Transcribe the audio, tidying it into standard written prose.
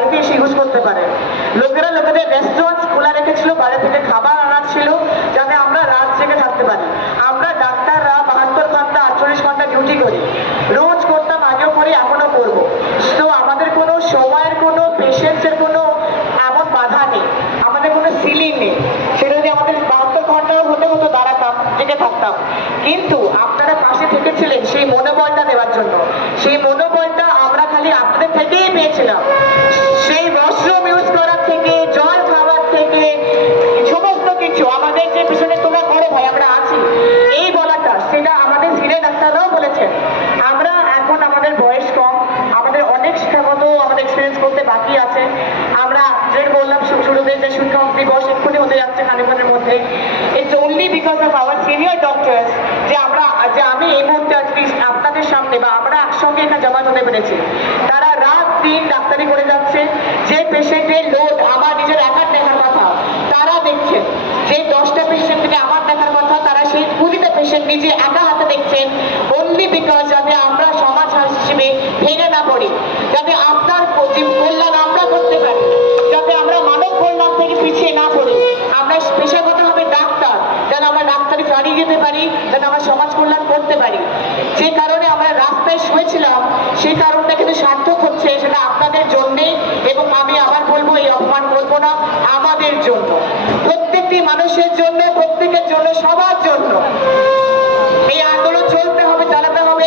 বাড়িতে এসে ইউজ করতে পারে। লোকেরা লোকেদের রেস্টুরেন্ট খোলা রেখেছিল, বাইরে থেকে খাবার আনাচ্ছিল যাতে আমরা রাত জেগে থাকতে পারি। আমরা ডাক্তাররা 72 ঘন্টা 48 ঘন্টা ডিউটি করি, রোজ করতাম, আগেও করি, এখনো করবো। তো আমাদের কোনো সময়ের কোনো পেশেন্টসের কোনো এমন বাধা নেই, আমাদের কোনো সিলিং নেই। সেটা যদি আমাদের 72 ঘন্টাও হতে হতো দাঁড়াতাম, জেগে থাকতাম। কিন্তু আপনারা পাশে থেকেছিলেন সেই মনোবলটা দেওয়ার জন্য। সেই মনোবলটা আমরা খালি আপনাদের থেকেই পেয়েছিলাম। সেই ওয়াশরুম ইউজ করার থেকে, জল খাওয়ার থেকে, সমস্ত কিছু আমাদের যে পিছনে তোমরা করো ভাই আমরা আছি এই বলাটা, সেটা আমাদের সিনিয়র ডাক্তাররাও বলেছেন। আমরা এখন আমাদের বয়স কম, আমাদের অনেক শিক্ষাগত আমাদের এক্সপিরিয়েন্স করতে বাকি আছে। আমরা যে বললাম শুরুতে যে শিক্ষক দিবস এক্ষুনি হতে যাচ্ছে খানিকক্ষণের মধ্যে, it's only because of our senior doctors যে আমি এই মুহূর্তে অ্যাটলিস্ট আপনাদের সামনে বা আমরা একসঙ্গে এখানে জমা হতে পেরেছি। তারা রাত দিন ডাক্তারি করে যাচ্ছে। যে পেশেন্টের লোড আমার নিজের একার দেখার কথা তারা দেখছেন, যে 10টা পেশেন্ট থেকে আমার দেখার কথা তারা সেই 20টা পেশেন্ট নিজে একা হাতে দেখছেন। অনলি বিকজ যাতে আমরা সমাজ হিসেবে ভেঙে না পড়ি, যাতে আপনার কল্যাণ আমরা করতে পারি, যাতে আমরা মানব কল্যাণ থেকে পিছিয়ে না পড়ি। আমরা পেশাগতভাবে ডাক্তার, যেন আমরা ডাক্তারি চালিয়ে যেতে পারি, যেন আমরা সমাজ কল্যাণ করতে পারি। যে কারণে আমরা রাস্তায় শুয়েছিলাম সেই কারণটা কিন্তু সার্থক হচ্ছে, সেটা আপনাদের জন্যে। এবং আমি আবার বলবো, এই অপমান করবো না, আমাদের জন্য, প্রত্যেকটি মানুষের জন্য, প্রত্যেকের জন্য, সবার জন্য এই আন্দোলন চলতে হবে, চালাতে হবে।